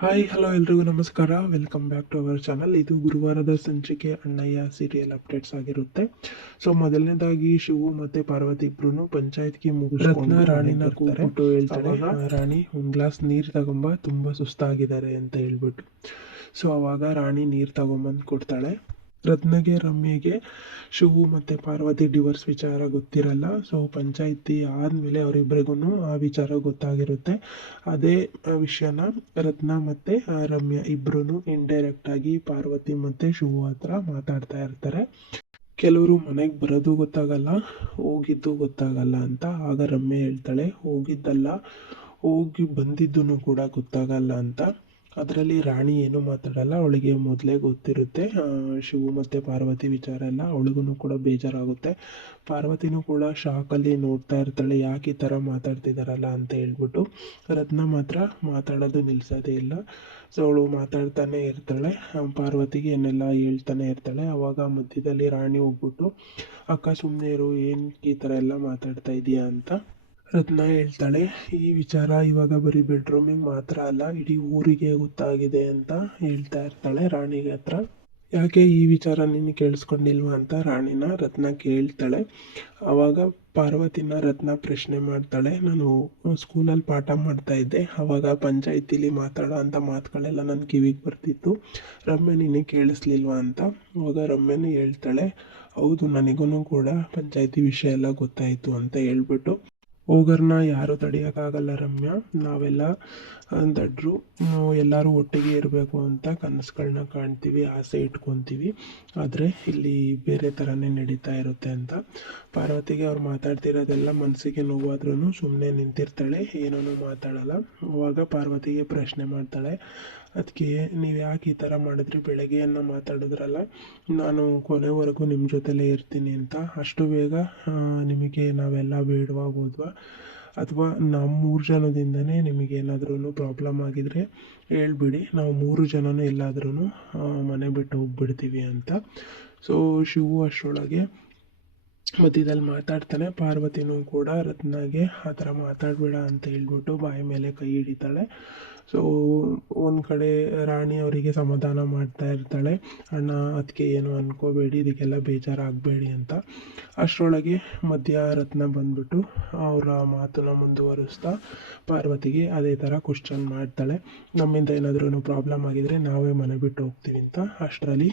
Hi hello ಎಲ್ರಿಗೂ ನಮಸ್ಕಾರ. Welcome back to our channel. ಇದು ಗುರುವಾರದ ಸಂಚಿಕೆ ಅಣ್ಣಯ್ಯ ಸೀರಿಯಲ್ ಅಪ್ಡೇಟ್ಸ್ ಆಗಿರುತ್ತೆ. ಸೊ ಮೊದಲನೇದಾಗಿ ಶಿವು ಮತ್ತೆ ಪಾರ್ವತಿ ಇಬ್ರು ಪಂಚಾಯತ್ಗೆ ಮುಗಿಸ್ಕೊಂಡು ರಾಣಿನ ಕೂಗ್ಬಿಟ್ಟು ಹೇಳ್ತಾರೆ, ರಾಣಿ ಒಂದು ಗ್ಲಾಸ್ ನೀರು ತಗೊಂಬ, ತುಂಬಾ ಸುಸ್ತಾಗಿದ್ದಾರೆ ಅಂತ ಹೇಳ್ಬಿಟ್ಟು. ಸೊ ಅವಾಗ ರಾಣಿ ನೀರು ತಗೊಂಬಂದು ಕೊಡ್ತಾಳೆ. ರತ್ನಗೆ ರಮ್ಯಗೆ ಶಿವು ಮತ್ತು ಪಾರ್ವತಿ ಡಿವೋರ್ಸ್ ವಿಚಾರ ಗೊತ್ತಿರಲ್ಲ. ಸೊ ಪಂಚಾಯಿತಿ ಆದಮೇಲೆ ಅವರಿಬ್ಬರಿಗೂ ಆ ವಿಚಾರ ಗೊತ್ತಾಗಿರುತ್ತೆ. ಅದೇ ವಿಷಯನ ರತ್ನ ಮತ್ತು ರಮ್ಯ ಇಬ್ಬರೂ ಇಂಡೈರೆಕ್ಟಾಗಿ ಪಾರ್ವತಿ ಮತ್ತು ಶಿವು ಹತ್ರ ಮಾತಾಡ್ತಾ ಇರ್ತಾರೆ. ಕೆಲವರು ಮನೆಗೆ ಬರೋದು ಗೊತ್ತಾಗಲ್ಲ, ಹೋಗಿದ್ದು ಗೊತ್ತಾಗಲ್ಲ ಅಂತ. ಆಗ ರಮ್ಯ ಹೇಳ್ತಾಳೆ, ಹೋಗಿದ್ದಲ್ಲ, ಹೋಗಿ ಬಂದಿದ್ದು ಕೂಡ ಗೊತ್ತಾಗಲ್ಲ ಅಂತ. ಅದರಲ್ಲಿ ರಾಣಿ ಏನೂ ಮಾತಾಡಲ್ಲ. ಅವಳಿಗೆ ಮೊದಲೇ ಗೊತ್ತಿರುತ್ತೆ ಶಿವು ಮತ್ತು ಪಾರ್ವತಿ ವಿಚಾರ ಎಲ್ಲ. ಅವಳಿಗೂ ಕೂಡ ಬೇಜಾರಾಗುತ್ತೆ. ಪಾರ್ವತಿನೂ ಕೂಡ ಶಾಕಲ್ಲಿ ನೋಡ್ತಾ ಇರ್ತಾಳೆ, ಯಾಕೆ ಈ ಥರ ಮಾತಾಡ್ತಿದ್ದಾರಲ್ಲ ಅಂತ ಹೇಳ್ಬಿಟ್ಟು. ರತ್ನ ಮಾತ್ರ ಮಾತಾಡೋದು ನಿಲ್ಲಿಸೋದೇ ಇಲ್ಲ. ಸೊ ಅವಳು ಮಾತಾಡ್ತಾನೆ ಇರ್ತಾಳೆ, ಪಾರ್ವತಿಗೆ ಏನೆಲ್ಲ ಹೇಳ್ತಾನೆ ಇರ್ತಾಳೆ. ಆವಾಗ ಮಧ್ಯದಲ್ಲಿ ರಾಣಿ ಹೋಗ್ಬಿಟ್ಟು, ಅಕ್ಕ ಸುಮ್ಮನೆ ಇರು, ಏನು ಈ ಥರ ಎಲ್ಲ ಮಾತಾಡ್ತಾ ಇದೀಯಾ ಅಂತ. ರತ್ನ ಹೇಳ್ತಾಳೆ, ಈ ವಿಚಾರ ಇವಾಗ ಬರೀ ಬೆಡ್ರೂಮಿಗೆ ಮಾತ್ರ ಅಲ್ಲ, ಇಡೀ ಊರಿಗೆ ಗೊತ್ತಾಗಿದೆ ಅಂತ ಹೇಳ್ತಾ ಇರ್ತಾಳೆ ರಾಣಿಗೆ ಹತ್ರ. ಯಾಕೆ ಈ ವಿಚಾರ ನೀನು ಕೇಳಿಸ್ಕೊಂಡಿಲ್ವಾ ಅಂತ ರಾಣಿನ ರತ್ನ ಕೇಳ್ತಾಳೆ. ಆವಾಗ ಪಾರ್ವತಿನ ರತ್ನ ಪ್ರಶ್ನೆ ಮಾಡ್ತಾಳೆ, ನಾನು ಸ್ಕೂಲಲ್ಲಿ ಪಾಠ ಮಾಡ್ತಾ ಇದ್ದೆ, ಆವಾಗ ಪಂಚಾಯತಿಲಿ ಮಾತಾಡೋ ಅಂಥ ಮಾತುಗಳೆಲ್ಲ ನನ್ನ ಕಿವಿಗೆ ಬರ್ತಿತ್ತು. ರಮ್ಯ ನಿನಗೆ ಕೇಳಿಸ್ಲಿಲ್ವಾ ಅಂತ. ಆವಾಗ ರಮ್ಯನೂ ಹೇಳ್ತಾಳೆ, ಹೌದು ನನಗೂ ಕೂಡ ಪಂಚಾಯತಿ ವಿಷಯ ಎಲ್ಲ ಗೊತ್ತಾಯಿತು ಅಂತ ಹೇಳ್ಬಿಟ್ಟು, ಹೋಗೋರ್ನ ಯಾರೂ ತಡೆಯೋಕ್ಕಾಗಲ್ಲ ರಮ್ಯಾ, ನಾವೆಲ್ಲ ದಡ್ರು, ಎಲ್ಲರೂ ಒಟ್ಟಿಗೆ ಇರಬೇಕು ಅಂತ ಕನಸುಗಳನ್ನ ಕಾಣ್ತೀವಿ, ಆಸೆ ಇಟ್ಕೊತೀವಿ, ಆದರೆ ಇಲ್ಲಿ ಬೇರೆ ಥರನೇ ನಡೀತಾ ಇರುತ್ತೆ ಅಂತ. ಪಾರ್ವತಿಗೆ ಅವ್ರು ಮಾತಾಡ್ತಿರೋದೆಲ್ಲ ಮನಸ್ಸಿಗೆ ನೋವಾದ್ರೂ ಸುಮ್ಮನೆ ನಿಂತಿರ್ತಾಳೆ, ಏನೂ ಮಾತಾಡಲ್ಲ. ಅವಾಗ ಪಾರ್ವತಿಗೆ ಪ್ರಶ್ನೆ ಮಾಡ್ತಾಳೆ, ಅದಕ್ಕೆ ನೀವು ಯಾಕೆ ಈ ಥರ ಮಾಡಿದ್ರಿ, ಬೆಳಗ್ಗೆಯನ್ನು ಮಾತಾಡಿದ್ರಲ್ಲ ನಾನು ಕೊನೆವರೆಗೂ ನಿಮ್ಮ ಜೊತೆಲೇ ಇರ್ತೀನಿ ಅಂತ. ಅಷ್ಟು ಬೇಗ ನಿಮಗೆ ನಾವೆಲ್ಲ ಬೇಡವಾಗೋದ್ವಾ, ಅಥವಾ ನಮ್ಮ 3 ಜನದಿಂದನೇ ನಿಮಗೇನಾದ್ರೂ ಪ್ರಾಬ್ಲಮ್ ಆಗಿದ್ರೆ ಹೇಳ್ಬಿಡಿ, ನಾವು 3 ಜನನೂ ಎಲ್ಲಾದ್ರೂ ಮನೆ ಬಿಟ್ಟು ಹೋಗ್ಬಿಡ್ತೀವಿ ಅಂತ. ಸೊ ಶಿವು ಅಷ್ಟರೊಳಗೆ ಮಧ್ಯದಲ್ಲಿ ಮಾತಾಡ್ತಾನೆ. ಪಾರ್ವತಿನೂ ಕೂಡ ರತ್ನಾಗೆ ಆ ಥರ ಮಾತಾಡಬೇಡ ಅಂತ ಹೇಳ್ಬಿಟ್ಟು ಬಾಯಿ ಮೇಲೆ ಕೈ ಹಿಡಿತಾಳೆ. ಸೊ ಒಂದು ಕಡೆ ರಾಣಿ ಅವರಿಗೆ ಸಮಾಧಾನ ಮಾಡ್ತಾ ಇರ್ತಾಳೆ, ಅಣ್ಣ ಅದಕ್ಕೆ ಏನು ಅನ್ಕೋಬೇಡಿ, ಇದಕ್ಕೆಲ್ಲ ಬೇಜಾರಾಗಬೇಡಿ ಅಂತ. ಅಷ್ಟರೊಳಗೆ ಮಧ್ಯ ರತ್ನ ಬಂದ್ಬಿಟ್ಟು ಅವರ ಮಾತನ್ನ ಮುಂದುವರಿಸ್ತಾ ಪಾರ್ವತಿಗೆ ಅದೇ ಥರ ಕ್ವಶನ್ ಮಾಡ್ತಾಳೆ, ನಮ್ಮಿಂದ ಏನಾದ್ರೂ ಪ್ರಾಬ್ಲಮ್ ಆಗಿದ್ರೆ ನಾವೇ ಮನೆ ಬಿಟ್ಟು ಹೋಗ್ತೀವಿ ಅಂತ. ಅಷ್ಟರಲ್ಲಿ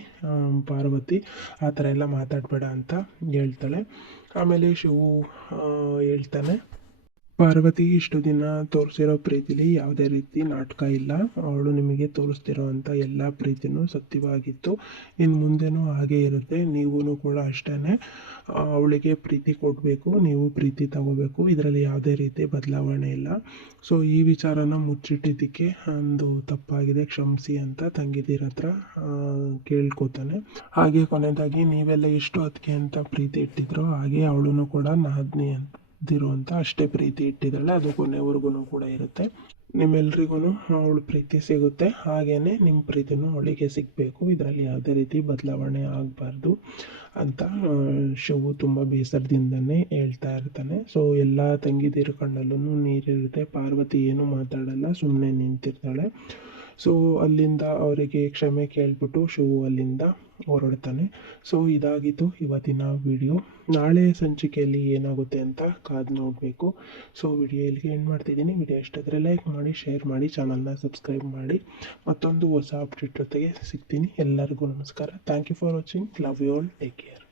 ಪಾರ್ವತಿ ಆ ಥರ ಎಲ್ಲ ಮಾತಾಡಬೇಡ ಅಂತ ಹೇಳ್ತಾಳೆ. ಆಮೇಲೆ ಶಿವು ಹೇಳ್ತಾನೆ, ಪಾರ್ವತಿ ಇಷ್ಟು ದಿನ ತೋರಿಸಿರೋ ಪ್ರೀತಿಲಿ ಯಾವುದೇ ರೀತಿ ನಾಟಕ ಇಲ್ಲ, ಅವಳು ನಿಮಗೆ ತೋರಿಸ್ತಿರೋ ಅಂಥ ಎಲ್ಲ ಪ್ರೀತಿನೂ ಸತ್ಯವಾಗಿತ್ತು, ಇನ್ನು ಮುಂದೆನೂ ಹಾಗೇ ಇರುತ್ತೆ. ನೀವೂ ಕೂಡ ಅಷ್ಟೇ ಅವಳಿಗೆ ಪ್ರೀತಿ ಕೊಡಬೇಕು, ನೀವು ಪ್ರೀತಿ ತಗೋಬೇಕು, ಇದರಲ್ಲಿ ಯಾವುದೇ ರೀತಿ ಬದಲಾವಣೆ ಇಲ್ಲ. ಸೊ ಈ ವಿಚಾರನ ಮುಚ್ಚಿಟ್ಟಿದ್ದಕ್ಕೆ ಒಂದು ತಪ್ಪಾಗಿದೆ, ಕ್ಷಮಿಸಿ ಅಂತ ತಂಗಿದಿರ ಹತ್ರ ಕೇಳ್ಕೊತಾನೆ. ಹಾಗೆ ಕೊನೆಯದಾಗಿ ನೀವೆಲ್ಲ ಎಷ್ಟು ಅದಕ್ಕೆ ಅಂತ ಪ್ರೀತಿ ಇಟ್ಟಿದ್ರೋ ಹಾಗೆ ಅವಳು ಕೂಡ ನಾದ್ನಿ ಅಂತ ಅಂತ ಅಷ್ಟೇ ಪ್ರೀತಿ ಇಟ್ಟಿದ್ದಾಳೆ, ಅದು ಕೊನೆವರೆಗೂ ಕೂಡ ಇರುತ್ತೆ. ನಿಮ್ಮೆಲ್ರಿಗೂ ಅವಳು ಪ್ರೀತಿ ಸಿಗುತ್ತೆ, ಹಾಗೇನೆ ನಿಮ್ಮ ಪ್ರೀತಿನೂ ಅವಳಿಗೆ ಸಿಗಬೇಕು, ಇದರಲ್ಲಿ ಯಾವುದೇ ರೀತಿ ಬದಲಾವಣೆ ಆಗಬಾರ್ದು ಅಂತ ಶಿವು ತುಂಬ ಬೇಸರದಿಂದನೇ ಹೇಳ್ತಾ ಇರ್ತಾನೆ. ಸೊ ಎಲ್ಲ ತಂಗಿದಿರ ಕಣ್ಣಲ್ಲೂ ನೀರಿರುತ್ತೆ. ಪಾರ್ವತಿ ಏನೂ ಮಾತಾಡಲ್ಲ, ಸುಮ್ಮನೆ ನಿಂತಿರ್ತಾಳೆ. ಸೊ ಅಲ್ಲಿಂದ ಅವರಿಗೆ ಕ್ಷಮೆ ಕೇಳ್ಬಿಟ್ಟು ಶಿವು ಅಲ್ಲಿಂದ ಹೊರಡ್ತಾನೆ. ಸೊ ಇದಾಗಿತ್ತು ಇವತ್ತಿನ ವಿಡಿಯೋ. ನಾಳೆ ಸಂಚಿಕೆಯಲ್ಲಿ ಏನಾಗುತ್ತೆ ಅಂತ ಕಾದು ನೋಡಬೇಕು. ಸೊ ವಿಡಿಯೋ ಇಲ್ಲಿಗೆ ಎಂಡ್ ಮಾಡ್ತಿದ್ದೀನಿ. ವಿಡಿಯೋ ಇಷ್ಟಾದರೆ ಲೈಕ್ ಮಾಡಿ, ಶೇರ್ ಮಾಡಿ, ಚಾನಲ್ನ ಸಬ್ಸ್ಕ್ರೈಬ್ ಮಾಡಿ. ಮತ್ತೊಂದು ಹೊಸ ಅಪ್ಡೇಟ್ ಜೊತೆಗೆ ಸಿಗ್ತೀನಿ. ಎಲ್ಲರಿಗೂ ನಮಸ್ಕಾರ. Thank you for watching. Love you all. Take care.